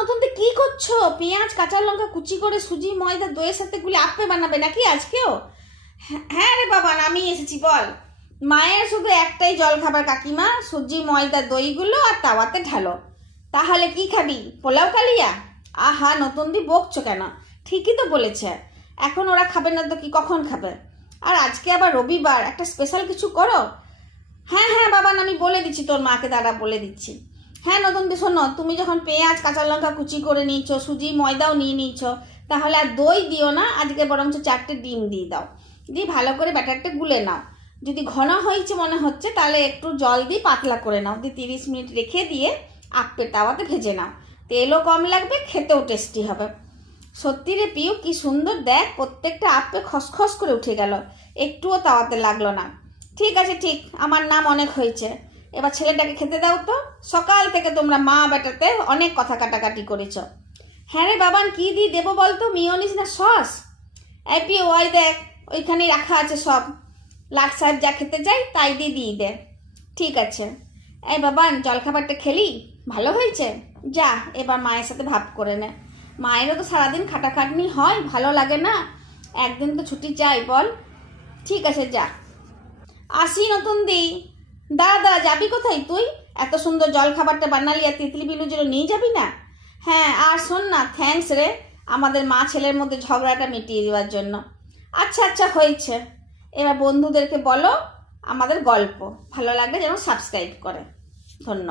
নতুন কি করছো? পেঁয়াজ কাঁচা লঙ্কা কুচি করে সুজি ময়দা দইয়ের সাথে গুলে আপ্পে বানাবে নাকি আজকেও? হ্যাঁ রে বাবা, আমি এসেছি, বল। মায়ের শুধু একটাই জল খাবার কাকিমা, সুজি ময়দা দইগুলো আর তাওয়াতে ঢালো। তাহলে কি খাবি, পোলাও কালিয়া? আহা নতুন বকছো কেন? ঠিকই তো বলেছে, এখন ওরা খাবে না তো কি কখন খাবে? আর আজকে আবার রবিবার, একটা স্পেশাল কিছু করো। হ্যাঁ হ্যাঁ বাবা, আমি বলে দিচ্ছি, তোর মাকে দাঁড়া বলে দিচ্ছি। হ্যাঁ নতুন শোনো, তুমি যখন পেঁয়াজ কাঁচা লঙ্কা কুচি করে নিয়েছো, সুজি ময়দাও নিয়ে নিয়েছো, তাহলে আর দই দিও না, আজকে বরঞ্চ 4টে ডিম দিয়ে দাও। দিয়ে ভালো করে ব্যাটারটা গুলে নাও। যদি ঘন হয়েছে মনে হচ্ছে তাহলে একটু জল দিয়ে পাতলা করে নাও, দিয়ে 30 মিনিট রেখে দিয়ে আপ্পে তাওয়াতে ভেজে নাও। তেলও কম লাগবে, খেতেও টেস্টি হবে। সত্যি রে পিউ, কি সুন্দর দেখ, প্রত্যেকটা আপ্পে খসখস করে উঠে গেল, একটুও তাওয়াতে লাগলো না। ঠিক আছে, ঠিক, আমার নাম অনেক হয়েছে। এবার ছেলেটাকে খেতে দাও তো। সকাল থেকে তোমরা মা বেটাতে অনেক কথা কাটাকাটি করেছ। হ্যাঁ রে বাবান, কি দিয়ে দেবো বলতো, মিওনিস না সস? এই পিউ, ওই দেখ, ওইখানেই রাখা আছে সব। লাট সাহেব যা খেতে চাই তাই দিয়ে দে। ঠিক আছে। এই বাবান, জলখাবারটা খেলি? ভালো হয়েছে? যা, এবার মায়ের সাথে ভাব করে নে। মায়েরও তো সারাদিন খাটাখাটনি হয়, ভালো লাগে না? একদিন তো ছুটি চাই বল। ঠিক আছে, যা। আসি নতুন দাদা, যাবি কোথায় তুই? এত সুন্দর জল খাবারটা বানালি আর তিতলি বিলুজেরও নিয়ে যাবি না? হ্যাঁ, আর শোন না, থ্যাঙ্কস রে, আমাদের মা ছেলের মধ্যে ঝগড়াটা মিটিয়ে দেওয়ার জন্য। আচ্ছা আচ্ছা, হয়েছে। এবার বন্ধুদেরকে বলো আমাদের গল্প ভালো লাগলে যেন সাবস্ক্রাইব করে। ধন্যবাদ।